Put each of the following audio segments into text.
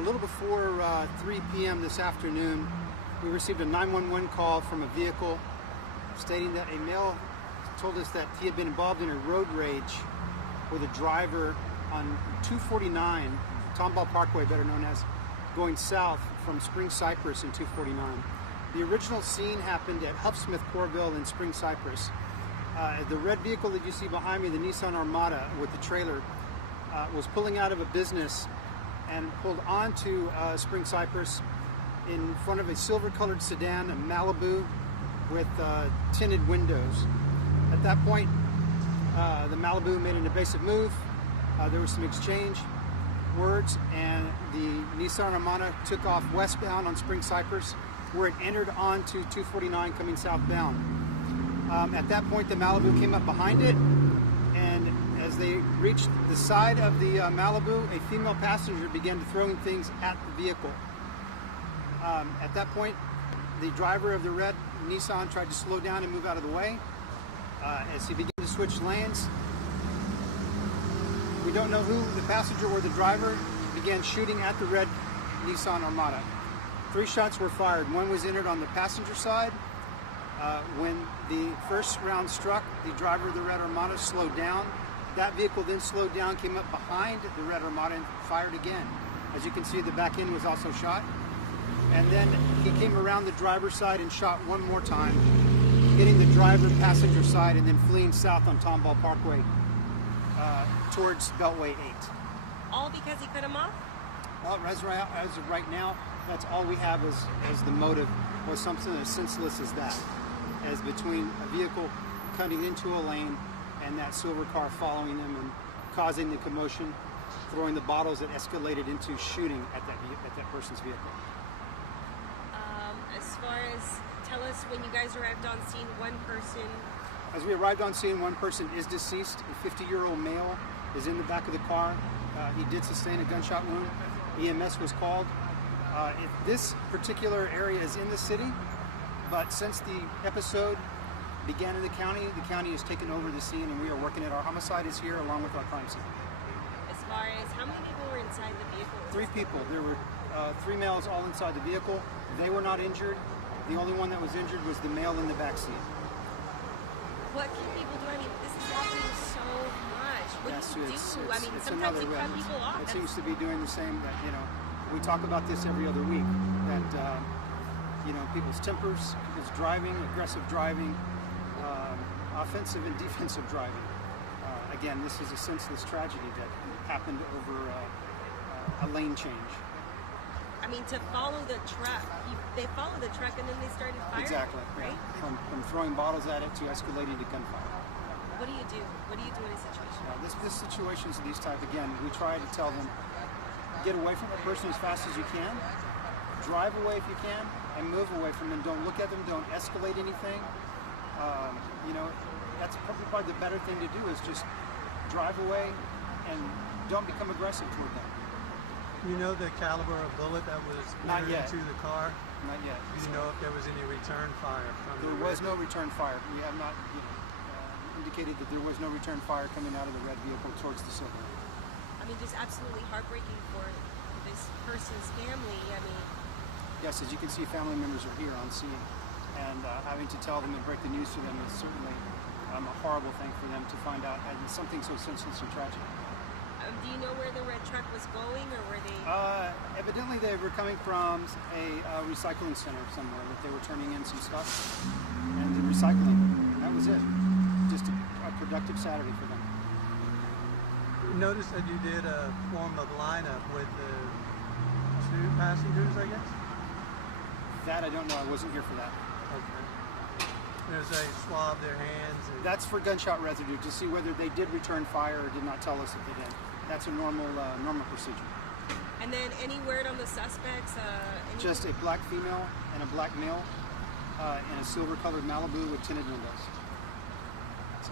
a little before 3 p.m. this afternoon, we received a 911 call from a vehicle stating that a male told us that he had been involved in a road rage with a driver on 249, Tomball Parkway, better known as, going south from Spring Cypress and 249. The original scene happened at Huffsmith Corville in Spring Cypress. The red vehicle that you see behind me, the Nissan Armada with the trailer, was pulling out of a business and pulled onto Spring Cypress in front of a silver-colored sedan, a Malibu, with tinted windows. At that point, the Malibu made an evasive move. There was some exchange words, and the Nissan Armada took off westbound on Spring Cypress, where it entered onto 249 coming southbound. At that point, the Malibu came up behind it, and as they reached the side of the Malibu, a female passenger began throwing things at the vehicle. At that point, the driver of the red Nissan tried to slow down and move out of the way. As he began to switch lanes, we don't know who, the passenger or the driver, began shooting at the red Nissan Armada. 3 shots were fired. One was entered on the passenger side. When the first round struck, the driver of the red Armada slowed down. That vehicle then slowed down, came up behind the red Armada and fired again. As you can see, the back end was also shot. And then he came around the driver's side and shot one more time, hitting the driver passenger side and then fleeing south on Tomball Parkway towards Beltway 8. All because he cut him off? Well, as of right now, that's all we have as the motive, was something as senseless as that, as between a vehicle cutting into a lane and that silver car following them and causing the commotion, throwing the bottles that escalated into shooting at that person's vehicle. As far as, tell us, when you guys arrived on scene, one person... As we arrived on scene, one person is deceased. A 50-year-old male is in the back of the car. He did sustain a gunshot wound. EMS was called. This particular area is in the city, but since the episode began in the county has taken over the scene, and we are working it. Our homicide is here along with our crime scene. As far as how many people were inside the vehicle? 3 people. There were 3 males all inside the vehicle. They were not injured. The only one that was injured was the male in the back seat. What can people do? I mean, this is happening so much. What do you do? I mean, sometimes you cut people off. It seems to be doing the same. That, you know, we talk about this every other week. That you know, people's tempers, people's driving, aggressive driving, offensive and defensive driving. Again, this is a senseless tragedy that happened over a lane change. I mean, to follow the truck, they followed the truck and then they started firing. Exactly, right? From throwing bottles at it to escalating to gunfire. What do you do? What do you do in a situation? This situations of these type, again, we try to tell them, get away from the person as fast as you can, drive away if you can, and move away from them. Don't look at them, don't escalate anything. You know, that's probably the better thing to do, is just drive away and don't become aggressive toward them. You know the caliber of bullet that was entered into the car? Not yet. Do you know if there was any return fire from There was no return fire. We have not indicated that there was no return fire coming out of the red vehicle towards the silver. I mean, just absolutely heartbreaking for this person's family. I mean... Yes, as you can see, family members are here on scene. And having to tell them and break the news to them is certainly a horrible thing for them to find out. And something so senseless and tragic. Do you know where the red truck was going, or were they... Evidently they were coming from a recycling center somewhere, that they were turning in some stuff and the recycling. And that was it. Just a productive Saturday for them. Notice that you did a form of lineup with the 2 passengers, I guess? That I don't know. I wasn't here for that. Okay. There's a swab their hands. That's for gunshot residue, to see whether they did return fire or did not tell us if they did. That's a normal procedure. And then any word on the suspects? Just a black female and a black male in a silver-colored Malibu with tinted windows. So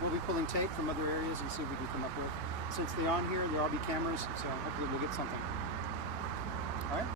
we'll be pulling tape from other areas and see what we can come up with. Since they're on here, there will be cameras, so hopefully we'll get something. All right?